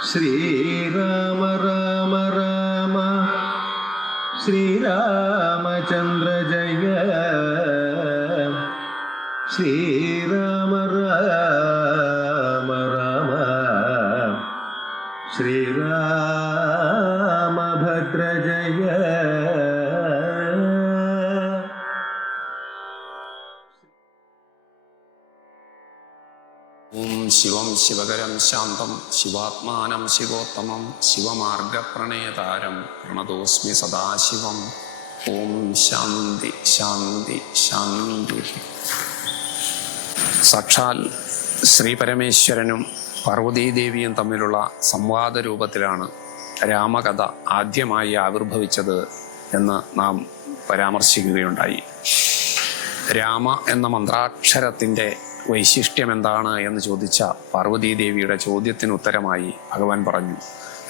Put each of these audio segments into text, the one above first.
ശ്രീരാമ രാമ രാമ ശ്രീരാമചന്ദ്ര ജയ ശ്രീരാമ രാമ രാമ ശ്രീരാമഭദ്ര ഓം ശിവം ശിവകരം ശാന്തം ശിവാത്മാനം ശിവോത്തമം ശിവമാർഗപ്രണേതാരം പ്രണതോസ്മി സദാശിവം. ഓം ശാന്തി ശാന്തി ശാന്തി. സാക്ഷാൽ ശ്രീ പരമേശ്വരനും പാർവതീദേവിയും തമ്മിലുള്ള സംവാദ രൂപത്തിലാണ് രാമകഥ ആദ്യമായി ആവിർഭവിച്ചത് എന്ന് നാം പരാമർശിക്കുകയുണ്ടായി. രാമ എന്ന മന്ത്രാക്ഷരത്തിന്റെ വൈശിഷ്ട്യം എന്താണ് എന്ന് ചോദിച്ച പാർവതീദേവിയുടെ ചോദ്യത്തിന് ഉത്തരമായി ഭഗവാൻ പറഞ്ഞു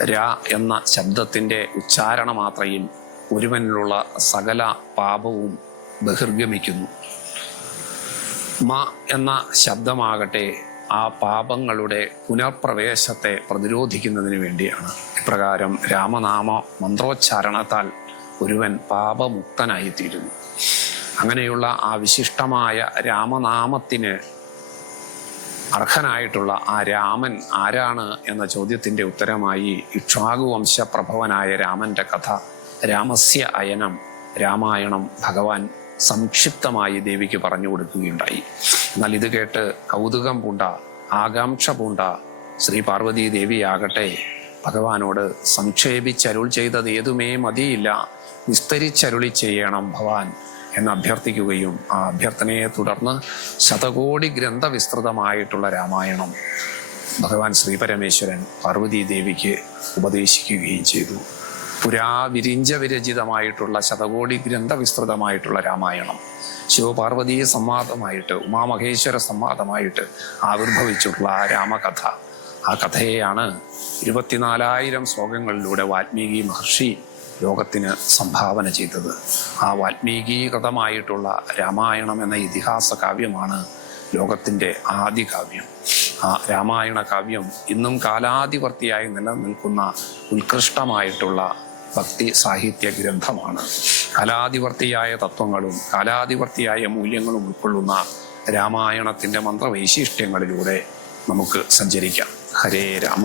ര എന്ന ശബ്ദത്തിന്റെ ഉച്ചാരണ മാത്രയിൽ ഒരുവനിലുള്ള സകല പാപവും ബഹിർഗമിക്കുന്നു. മ എന്ന ശബ്ദമാകട്ടെ ആ പാപങ്ങളുടെ പുനഃപ്രവേശത്തെ പ്രതിരോധിക്കുന്നതിന് വേണ്ടിയാണ്. ഇപ്രകാരം രാമനാമ മന്ത്രോച്ചാരണത്താൽ ഒരുവൻ പാപമുക്തനായിത്തീരുന്നു. അങ്ങനെയുള്ള ആ വിശിഷ്ടമായ രാമനാമത്തിന് അർഹനായിട്ടുള്ള ആ രാമൻ ആരാണ് എന്ന ചോദ്യത്തിന്റെ ഉത്തരമായി ഇക്ഷാഗുവംശ പ്രഭവനായ രാമന്റെ കഥ രാമസ്യ അയനം രാമായണം ഭഗവാൻ സംക്ഷിപ്തമായി ദേവിക്ക് പറഞ്ഞു കൊടുക്കുകയുണ്ടായി. എന്നാൽ ഇത് കേട്ട് കൗതുകം പൂണ്ട ആകാംക്ഷ പൂണ്ട ശ്രീ പാർവതി ദേവിയാകട്ടെ ഭഗവാനോട് സംക്ഷേപിച്ചരുൾ ചെയ്തത് ഏതുമേ മതിയില്ല വിസ്തരിച്ചരുളി ചെയ്യണം ഭവാൻ. എന്ന് അഭ്യർത്ഥിക്കുകയും ആ അഭ്യർത്ഥനയെ തുടർന്ന് ശതകോടി ഗ്രന്ഥവിസ്തൃതമായിട്ടുള്ള രാമായണം ഭഗവാൻ ശ്രീപരമേശ്വരൻ പാർവതീ ദേവിക്ക് ഉപദേശിക്കുകയും ചെയ്തു. പുരാവിരിഞ്ച വിരചിതമായിട്ടുള്ള ശതകോടി ഗ്രന്ഥവിസ്തൃതമായിട്ടുള്ള രാമായണം ശിവപാർവതീയ സംവാദമായിട്ട് ഉമാമഹേശ്വര സംവാദമായിട്ട് ആവിർഭവിച്ചിട്ടുള്ള ആ രാമകഥ. ആ കഥയെയാണ് ഇരുപത്തിനാലായിരം ശ്ലോകങ്ങളിലൂടെ വാൽമീകി മഹർഷി ലോകത്തിന് സംഭാവന ചെയ്തത്. ആ വാൽമീകീകൃതമായിട്ടുള്ള രാമായണം എന്ന ഇതിഹാസ കാവ്യമാണ് ലോകത്തിന്റെ ആദ്യ കാവ്യം. ആ രാമായണ കാവ്യം ഇന്നും കാലാധിപർത്തിയായി നിലനിൽക്കുന്ന ഉത്കൃഷ്ടമായിട്ടുള്ള ഭക്തി സാഹിത്യ ഗ്രന്ഥമാണ്. കാലാധിപർത്തിയായ തത്വങ്ങളും കാലാധിപർത്തിയായ മൂല്യങ്ങളും ഉൾക്കൊള്ളുന്ന രാമായണത്തിന്റെ മന്ത്രവൈശിഷ്ട്യങ്ങളിലൂടെ നമുക്ക് സഞ്ചരിക്കാം. ഹരേ രാമ.